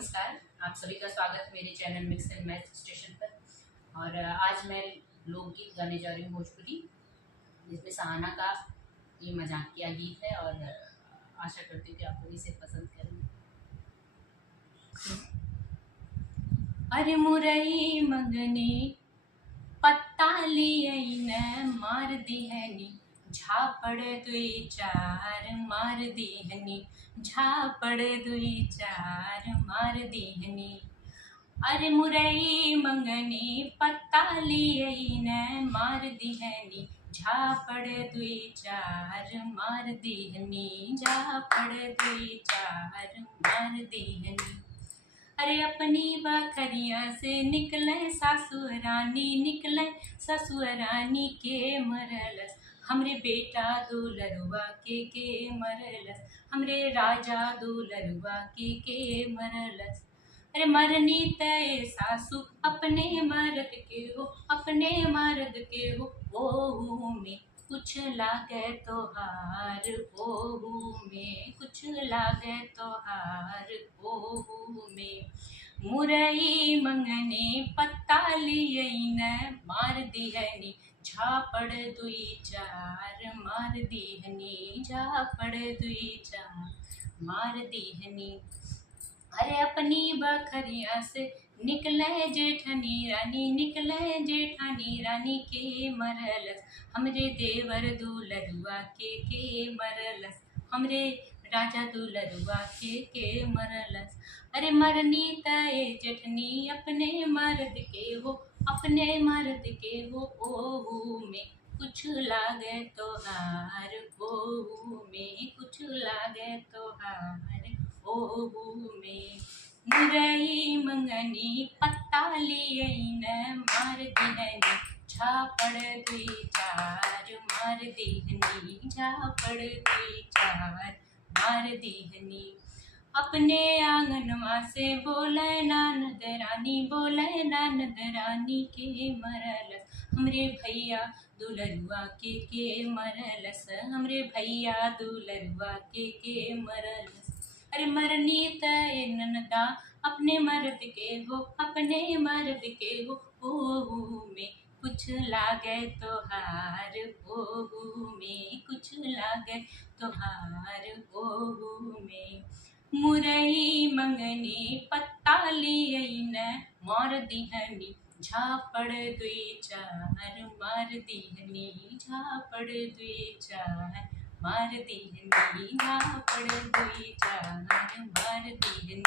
नमस्कार। आप सभी का स्वागत मेरे channel mix and match station पर। और आज मैं लोकगीत गाने जा रही हूँ भोजपुरी, जिसमें सहाना का ये मजाकिया गीत है और आशा करती हूँ कि आप लोग इसे पसंद करेंगे। अरे मुरई मंगनी पत्ता लियई न मार दिहनी, झापड़ दुई चार मार दिहनी, झापड़ दुई चार मार दिहनी। अरे मुरई मंगनी पत्ता लियई न मार दिहनी, झापड़ दुई चार मार दिहनी, झापड़ दुई चार मार दिहनी। अरे अपनी बखरिया से निकले सासुरानी, निकले ससुरानी के मरलस, हमरे बेटा दुलरुआ के मरलस, हमरे राजा दुलरुआ के मरलस। अरे मरनी तय सासू अपने मर्द के हो, अपने मर्द के हो, ओहू में कुछ लागे तोहार, ओहू में कुछ लागे तोहार, ओहू में। मुरई मंगनी पत्ता लियई न मार दिहनी, झापड़ दुई चार मार दिहनी, झापड़ दुई चार मार दिहनी। अरे अपनी बखरिया से निकले जेठनी रानी, निकले जेठानी रानी के मरलस, हमरे देवर दुलरुआ के मरलस, हमरे राजा दुलरुआ के मरलस। अरे मरनी तय जेठनी अपने मर्द के हो, अपने मर्द के हो, ओहू में कुछ लागे तोहार, ओहू में कुछ लागे तोहार, ओहू में। मुरई मंगनी पत्ता लियई न मार दिहनी, झापड़ दुई चार मार दिहनी, झापड़ दुई चार मार दिहनी। अपने आंगनवा से बोले नानद रानी, बोले नानद रानी के मरलस, हमरे भैया दुलरुआ के मरलस, हमरे भैया दुलरुआ के मरलस। अरे मरनी तय ननदा अपने मर्द के हो, अपने मर्द के हो, ओहू में कुछ लागे तोहार, ओहू में कुछ लागे तोहार, ओहू में। मुरई मंगनी पत्ता लियई न मार दिहनी, झापड़ दुई चार मार दिहनी, झापड़ दुई चार मार दिहनी, झापड़ दुई चार मार दिहनी।